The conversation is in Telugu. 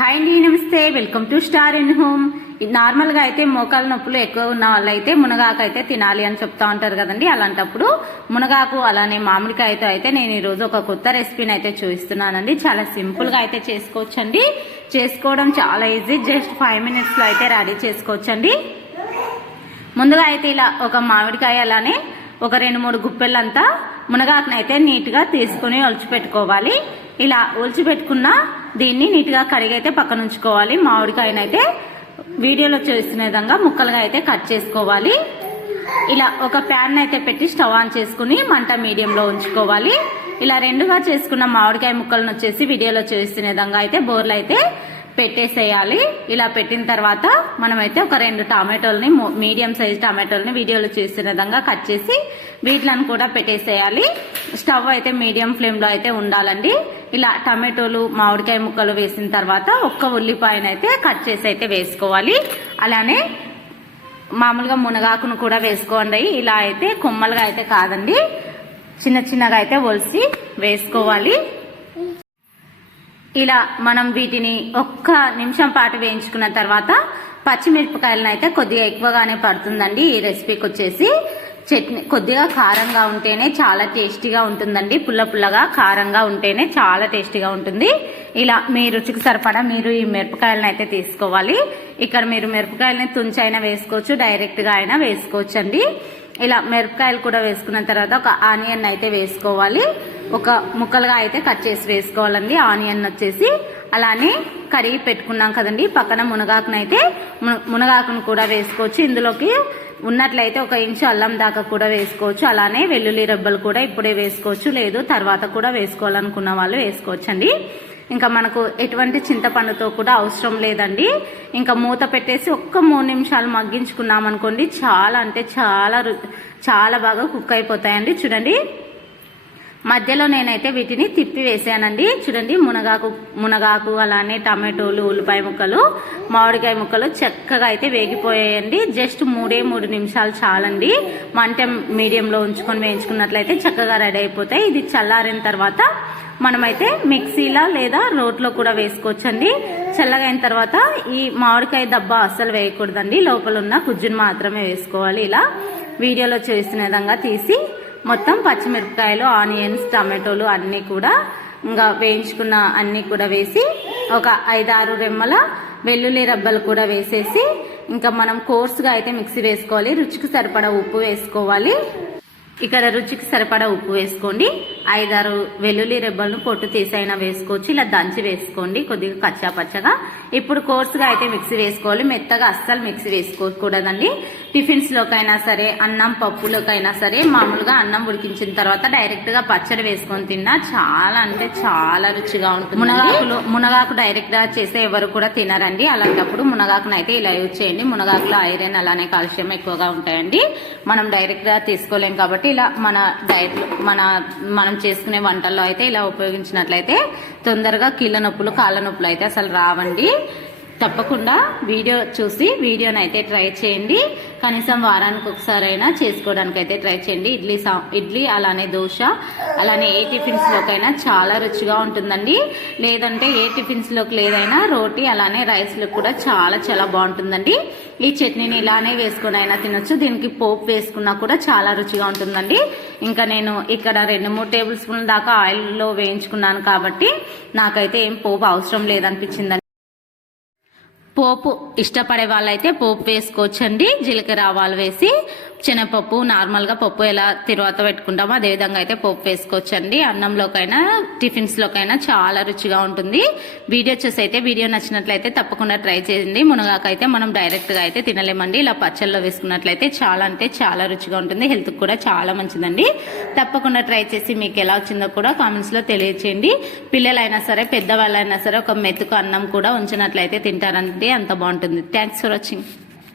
హాయ్ అండి నమస్తే. Welcome to star in home. నార్మల్గా అయితే మోకాల నొప్పులు ఎక్కువ ఉన్న వాళ్ళైతే మునగాకు అయితే తినాలి అని చెప్తా ఉంటారు కదండి. అలాంటప్పుడు మునగాకు అలానే మామిడికాయతో అయితే నేను ఈరోజు ఒక కొత్త రెసిపీని అయితే చూపిస్తున్నానండి. చాలా సింపుల్గా అయితే చేసుకోవచ్చండి. చేసుకోవడం చాలా ఈజీ. జస్ట్ ఫైవ్ మినిట్స్లో అయితే రెడీ చేసుకోవచ్చండి. ముందుగా అయితే ఇలా ఒక మామిడికాయ అలానే ఒక రెండు మూడు గుప్పెళ్ళంతా మునగాకునైతే నీట్గా తీసుకుని ఒలిచిపెట్టుకోవాలి. ఇలా ఒలిచిపెట్టుకున్న దీన్ని నీట్గా కరిగైతే పక్కన ఉంచుకోవాలి మామిడికాయనైతే వీడియోలో చూసిన విధంగా ముక్కలుగా అయితే కట్ చేసుకోవాలి. ఇలా ఒక ప్యాన్ అయితే పెట్టి స్టవ్ ఆన్ చేసుకుని మంట మీడియంలో ఉంచుకోవాలి. ఇలా రెండుగా చేసుకున్న మామిడికాయ ముక్కలను వచ్చేసి వీడియోలో చూసిన విధంగా అయితే బోర్లు అయితే పెట్టేసేయాలి. ఇలా పెట్టిన తర్వాత మనమైతే ఒక రెండు టమాటోల్ని మీడియం సైజ్ టమాటోల్ని వీడియోలో చూసిన విధంగా కట్ చేసి వీటిలను కూడా పెట్టేసేయాలి. స్టవ్ అయితే మీడియం ఫ్లేమ్లో అయితే ఉండాలండి. ఇలా టమాటోలు మామిడికాయ ముక్కలు వేసిన తర్వాత ఒక్క ఉల్లిపాయనైతే కట్ చేసి అయితే వేసుకోవాలి. అలానే మామూలుగా మునగాకును కూడా వేసుకోండి. ఇలా అయితే కొమ్మలుగా అయితే కాదండి. చిన్న చిన్నగా అయితే ఒలిసి వేసుకోవాలి. ఇలా మనం వీటిని ఒక్క నిమిషం పాటు వేయించుకున్న తర్వాత పచ్చిమిరపకాయలను అయితే కొద్దిగా ఎక్కువగానే పడుతుందండి. ఈ రెసిపీకి వచ్చేసి చట్నీ కొద్దిగా కారంగా ఉంటేనే చాలా టేస్టీగా ఉంటుందండి. పుల్ల పుల్లగా కారంగా ఉంటేనే చాలా టేస్టీగా ఉంటుంది. ఇలా మీ రుచికి సరిపడా మీరు ఈ మిరపకాయలను అయితే తీసుకోవాలి. ఇక్కడ మీరు మిరపకాయలని తుంచి అయినా వేసుకోవచ్చు డైరెక్ట్గా అయినా వేసుకోవచ్చు అండి ఇలా మిరపకాయలు కూడా వేసుకున్న తర్వాత ఒక ఆనియన్ అయితే వేసుకోవాలి. ఒక ముక్కలుగా అయితే కట్ చేసి వేసుకోవాలండి. ఆనియన్ వచ్చేసి అలానే కర్రీ పెట్టుకున్నాం కదండి. పక్కన మునగాకునైతే మునగాకును కూడా వేసుకోవచ్చు. ఇందులోకి ఉన్నట్లయితే ఒక ఇంచు అల్లం దాకా కూడా వేసుకోవచ్చు. అలానే వెల్లుల్లి రబ్బలు కూడా ఇప్పుడే వేసుకోవచ్చు. లేదు తర్వాత కూడా వేసుకోవాలనుకున్న వాళ్ళు వేసుకోవచ్చండి. ఇంకా మనకు ఎటువంటి చింతపండుతో కూడా అవసరం లేదండి. ఇంకా మూత పెట్టేసి ఒక్క మూడు నిమిషాలు మగ్గించుకున్నాం అనుకోండి చాలా అంటే చాలా చాలా బాగా కుక్ అయిపోతాయండి. చూడండి. మధ్యలో నేనైతే వీటిని తిప్పి వేసానండి చూడండి మునగాకు మునగాకు అలానే టమాటోలు ఉల్లిపాయ ముక్కలు మామిడికాయ ముక్కలు చక్కగా అయితే వేగిపోయాయండి. జస్ట్ మూడే మూడు నిమిషాలు చాలండి. మంట మీడియంలో ఉంచుకొని వేయించుకున్నట్లయితే చక్కగా రెడీ అయిపోతాయి. ఇది చల్లారిన తర్వాత మనమైతే మిక్సీలో లేదా రోట్లో కూడా వేసుకోవచ్చండి. చల్లగా అయిన తర్వాత ఈ మామిడికాయ దబ్బా అస్సలు వేయకూడదండి. లోపల ఉన్న కుజ్జును మాత్రమే వేసుకోవాలి. ఇలా వీడియోలో చేసిన విధంగా తీసి మొత్తం పచ్చిమిరపకాయలు ఆనియన్స్ టమాటోలు అన్నీ కూడా ఇంకా వేయించుకున్న అన్నీ కూడా వేసి ఒక ఐదారు రెమ్మల వెల్లుల్లి రబ్బలు కూడా వేసేసి ఇంకా మనం కోర్సుగా అయితే మిక్సీ వేసుకోవాలి. రుచికి సరిపడా ఉప్పు వేసుకోవాలి. ఇక్కడ రుచికి సరిపడా ఉప్పు వేసుకోండి. ఐదారు వెల్లుల్లి రెబ్బలను పొట్టు తీసైనా వేసుకోవచ్చు. ఇలా దంచి వేసుకోండి. కొద్దిగా కచ్చా పచ్చగా. ఇప్పుడు కోర్సుగా అయితే మిక్సీ వేసుకోవాలి. మెత్తగా అస్సలు మిక్సీ వేసుకోకూడదండి. టిఫిన్స్లోకైనా సరే అన్నం పప్పులోకైనా సరే మామూలుగా అన్నం ఉడికించిన తర్వాత డైరెక్ట్గా పచ్చడి వేసుకొని తిన్నా చాలా అంటే చాలా రుచిగా ఉంటుంది మునగాకులు మునగాకు డైరెక్ట్గా చేస్తే ఎవరు కూడా తినరండి. అలాంటప్పుడు మునగాకును అయితే ఇలా యూజ్ చేయండి. మునగాకులో ఐరన్ అలానే కాల్షియం ఎక్కువగా ఉంటాయండి. మనం డైరెక్ట్గా తీసుకోలేం కాబట్టి ఇలా మన డైట్ మన మనం చేసుకునే వంటల్లో అయితే ఇలా ఉపయోగించినట్లయితే తొందరగా కీళ్ళ నొప్పులు కాళ్ళ నొప్పులు అయితే అసలు రావండి. తప్పకుండా వీడియో చూసి వీడియోని అయితే ట్రై చేయండి. కనీసం వారానికి ఒకసారైనా చేసుకోవడానికి అయితే ట్రై చేయండి. ఇడ్లీ ఇడ్లీ అలానే దోశ అలానే ఏ టిఫిన్స్లోకైనా చాలా రుచిగా ఉంటుందండి. లేదంటే ఏ టిఫిన్స్లోకి లేదైనా రోటీ అలానే రైస్లో కూడా చాలా చాలా బాగుంటుందండి. ఈ చట్నీని ఇలానే వేసుకుని అయినా తినొచ్చు. దీనికి పోపు వేసుకున్నా కూడా చాలా రుచిగా ఉంటుందండి. ఇంకా నేను ఇక్కడ రెండు మూడు టేబుల్ స్పూన్ల దాకా ఆయిల్లో వేయించుకున్నాను కాబట్టి నాకైతే ఏం పోపు అవసరం లేదనిపించిందండి. పోపు ఇష్టపడే వాళ్ళైతే పోపు వేసుకోవచ్చండి. జీలకర్ర ఆవాలు వేసి శనగపప్పు నార్మల్గా పప్పు ఎలా తిరువాత పెట్టుకుంటామో అదేవిధంగా అయితే పప్పు వేసుకోవచ్చండి. అన్నంలోకైనా టిఫిన్స్లోకైనా చాలా రుచిగా ఉంటుంది. వీడియో చూసి అయితే వీడియో నచ్చినట్లయితే తప్పకుండా ట్రై చేయండి. మునగాకైతే మనం డైరెక్ట్గా అయితే తినలేమండి. ఇలా పచ్చళ్ళలో వేసుకున్నట్లయితే చాలా అంటే చాలా రుచిగా ఉంటుంది. హెల్త్కి కూడా చాలా మంచిదండి. తప్పకుండా ట్రై చేసి మీకు ఎలా వచ్చిందో కూడా కామెంట్స్లో తెలియచేయండి. పిల్లలైనా సరే పెద్దవాళ్ళైనా సరే ఒక మెతుకు అన్నం కూడా ఉంచినట్లయితే తింటారంటే అంత బాగుంటుంది. Thanks for watching